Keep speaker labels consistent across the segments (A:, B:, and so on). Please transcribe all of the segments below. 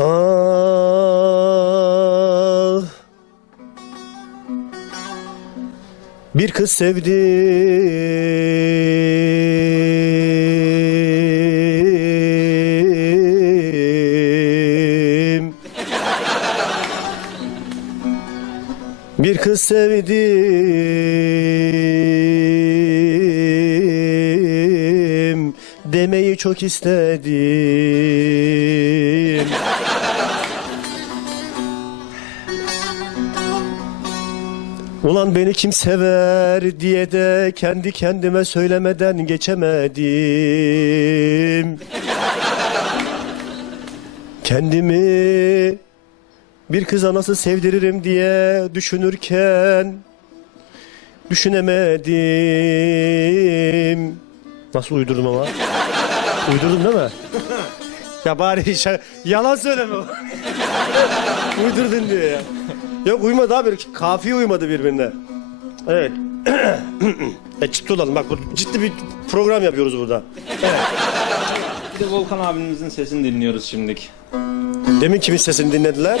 A: Ah. Bir kız sevdim. Bir kız sevdim. Demeyi çok istedim. Ulan beni kim sever diye de kendi kendime söylemeden geçemedim. Kendimi bir kıza nasıl sevdiririm diye düşünürken düşünemedim. Nasıl uydurdum ama? Uydurdum değil mi? ya bari şa- yalan söyleme. Uydurdun diyor ya. Yok uymadı abi. Kafiye uymadı birbirine. Evet. e ciddi olalım bak bu ciddi bir program yapıyoruz burada.
B: Bir de Volkan abimizin sesini dinliyoruz şimdiki.
A: Demin kimin sesini dinlediler?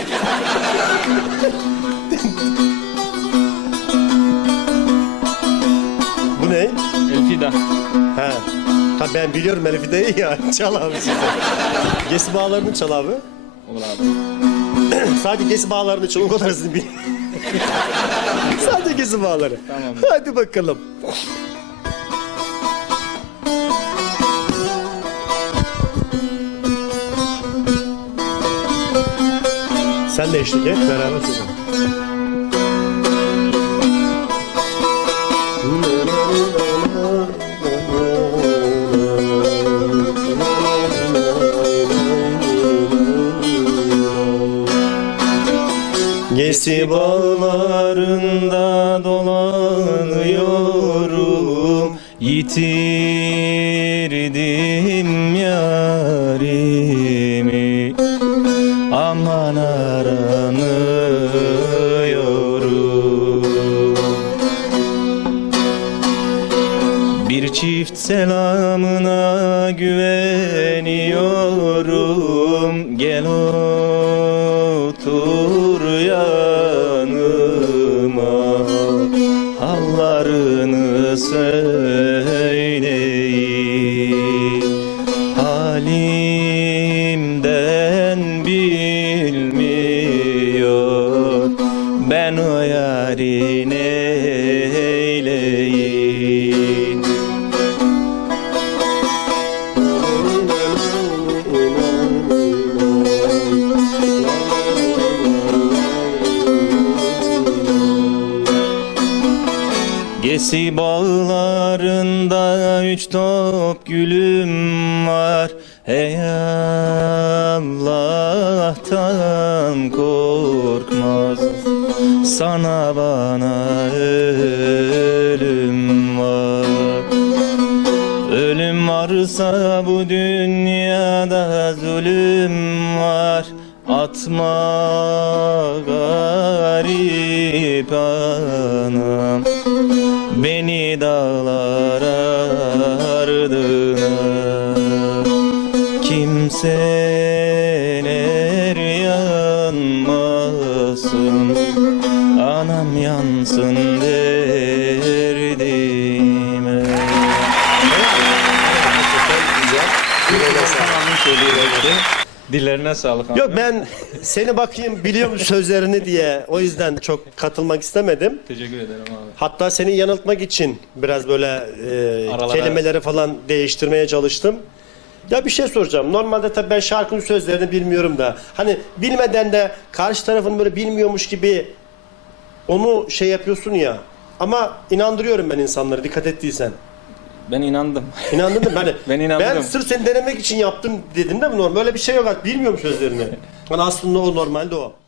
A: bu ne?
B: Elfida.
A: Ha. Ha ben biliyorum iyi ya. Çal abi size. Gesi bağlarını çal abi.
B: Olur abi.
A: Sadece gesi bağlarını çal. O kadarını bil. Sadece gesi bağları.
B: Tamam.
A: Hadi bakalım. Sen de eşlik et beraber söyle. Gesi bağlarında dolanıyorum Yitirdim yarimi. Aman aranıyorum. Bir çift selamına güveniyorum. Gel otur Gesi bağlarında üç top gülüm var. Ey Allah'tan korkmaz. Sana bana ölüm var. Ölüm varsa bu dünyada zulüm var. Atma garip anam Beni dağlar ardına Kimseler yanmasın Anam yansın derdime. Dillerine sağlık. Yok ben seni bakayım biliyorum sözlerini diye o yüzden çok katılmak istemedim.
B: Teşekkür ederim abi.
A: Hatta seni yanıltmak için biraz böyle e,
B: Aralara-
A: kelimeleri falan değiştirmeye çalıştım. Ya bir şey soracağım. Normalde tabii ben şarkının sözlerini bilmiyorum da. Hani bilmeden de karşı tarafın böyle bilmiyormuş gibi onu şey yapıyorsun ya. Ama inandırıyorum ben insanları dikkat ettiysen.
B: Ben inandım.
A: İnandın mı? Ben,
B: Ben inandım.
A: Ben sırf seni denemek için yaptım dedim de mi normal? Böyle bir şey yok. Bilmiyorum sözlerini. Hani aslında o normalde o.